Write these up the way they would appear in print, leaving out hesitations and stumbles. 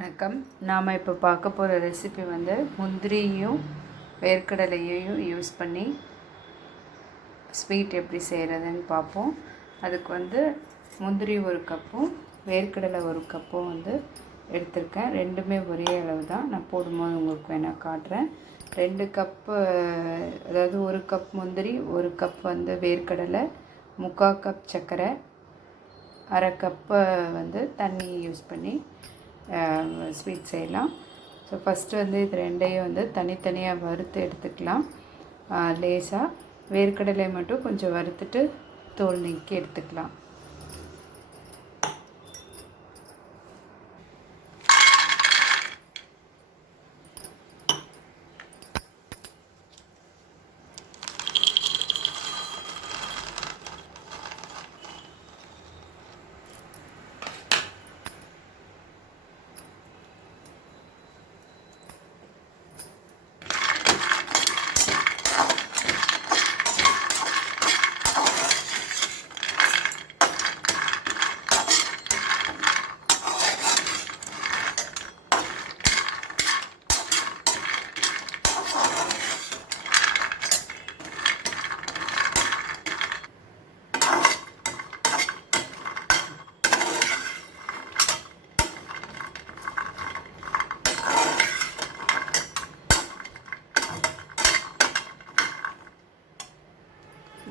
வணக்கம். நாம் இப்போ பார்க்க போகிற ரெசிபி வந்து முந்திரியும் வேர்க்கடலையையும் யூஸ் பண்ணி ஸ்வீட் எப்படி செய்கிறதுன்னு பார்ப்போம். அதுக்கு வந்து முந்திரி ஒரு கப்பும் வேர்க்கடலை ஒரு கப்பும் வந்து எடுத்திருக்கேன். ரெண்டுமே ஒரே அளவு தான். நான் போடும்போது உங்களுக்கு வேணால் காட்டுறேன். 2 கப்பு, அதாவது 1 கப் முந்திரி, 1 கப் வந்து வேர்க்கடலை, 3/4 கப் சர்க்கரை, 1/2 கப்பு வந்து தண்ணி யூஸ் பண்ணி ஸ்வீட் செய்யலாம். ஸோ ஃபஸ்ட்டு வந்து இது ரெண்டையும் வந்து தனித்தனியாக வறுத்து எடுத்துக்கலாம். லேசாக வேர்க்கடலை மட்டும் கொஞ்சம் வறுத்துட்டு தோல் நீக்கி எடுத்துக்கலாம்.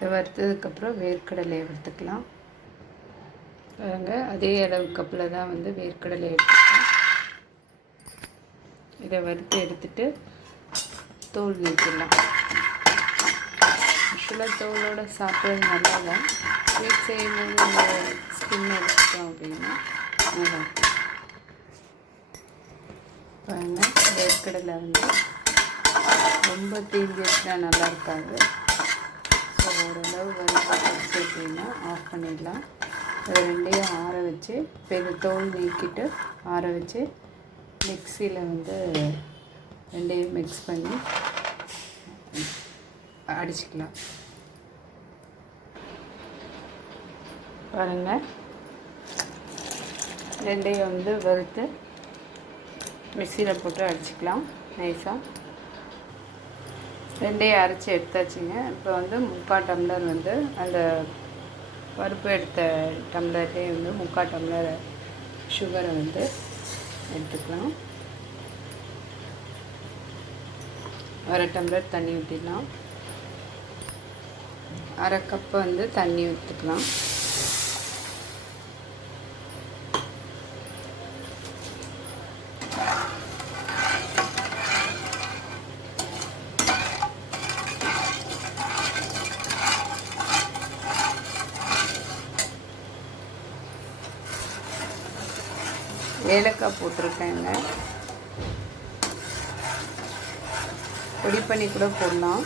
இதை வறுத்ததுக்கப்புறம் வேர்க்கடலையை வறுத்துக்கலாம். பாருங்க, அதே அளவு கப்பில் தான் வந்து வேர்க்கடலை எடுத்துக்கலாம். இதை வறுத்து எடுத்துட்டு தோல் நீக்கிடலாம். ஆக்சுவலாக தோலோடு சாப்பிட்றது நல்லா தான். ஸ்வீட் செய்யும்போது அந்த ஸ்கின் எடுத்துட்டோம் அப்படின்னா நல்லா. பாருங்கள், வேர்க்கடலை வந்து ரொம்ப தீஞ்சிச்சுன்னா நல்லா இருக்காது. ஸோ ஓரளவு வறுத்து அப்படின்னா ஆஃப் பண்ணிடலாம். இது ரெண்டையும் ஆற வச்சு, இப்போ இது தோல் நீக்கிட்டு ஆற வச்சு மிக்சியில் வந்து ரெண்டையும் மிக்ஸ் பண்ணி அடிச்சுக்கலாம். பாருங்கள், ரெண்டையும் வந்து வறுத்து மிக்சியில் போட்டு அடிச்சுக்கலாம் நைஸாக. ரெண்டையும் அரைச்சி எடுத்தாச்சுங்க. இப்போ வந்து 3/4 டம்ளர் வந்து அந்த பருப்பு எடுத்த டம்ளர்லேயே வந்து 3/4 டம்ளர் சுகரை வந்து எடுத்துக்கலாம். 1/2 டம்ளர் தண்ணி ஊற்றிடலாம். 1/2 கப்பு வந்து தண்ணி ஊற்றிக்கலாம். ஏலக்காய் போட்டிருக்கேங்க. பொடி பண்ணி கூட போடலாம்.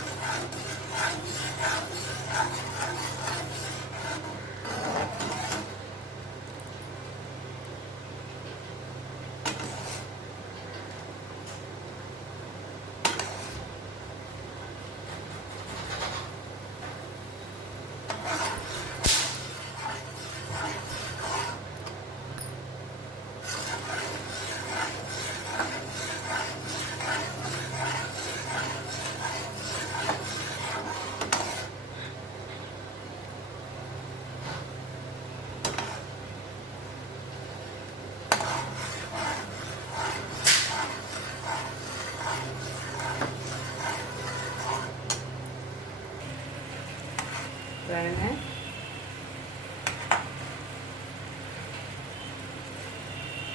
பாருங்க,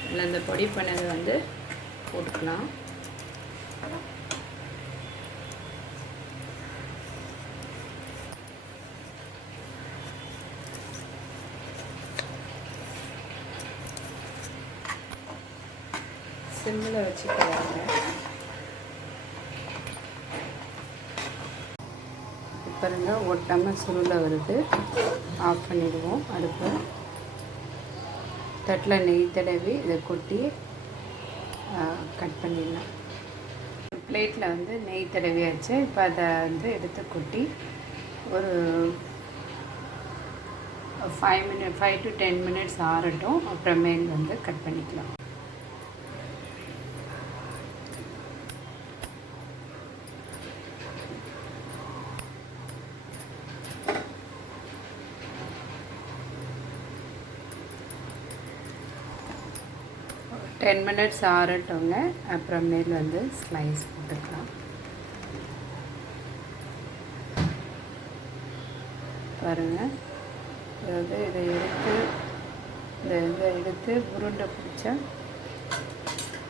இதில் இந்த பொடி பண்ணது வந்து போட்டுக்கலாம். சிம்மில் வச்சுக்கிறாங்க. பாருங்க, ஒட்டாமல் சுருள வருது. ஆஃப் பண்ணிடுவோம் அடுப்பு. தட்டில் நெய் தடவி இதை கொட்டி கட் பண்ணிடலாம். பிளேட்டில் வந்து நெய் தடவியாச்சு. இப்போ அதை வந்து எடுத்து கொட்டி ஒரு 5 to 10 minutes ஆறட்டும். அப்புறமேல் வந்து கட் பண்ணிக்கலாம். 10 மினிட்ஸ் ஆறட்டோங்க. அப்புறமேல் வந்து ஸ்லைஸ் போட்டுக்கலாம். பாருங்கள், அதாவது இதை எடுத்து உருண்டை பிடிச்சா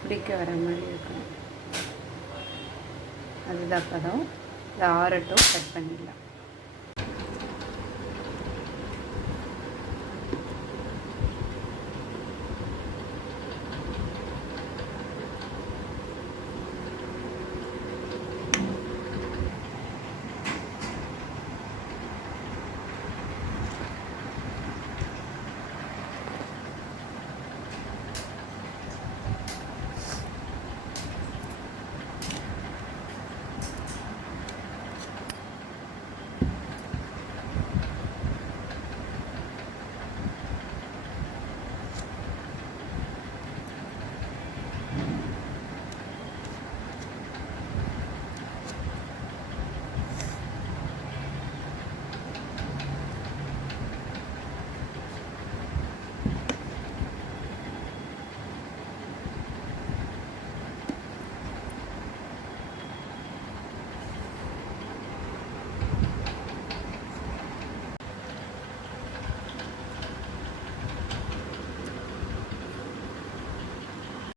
பிடிக்க வர மாதிரி இருக்கணும். அதுதான் பதம். இதை ஆறட்டும், கட் பண்ணிடலாம்.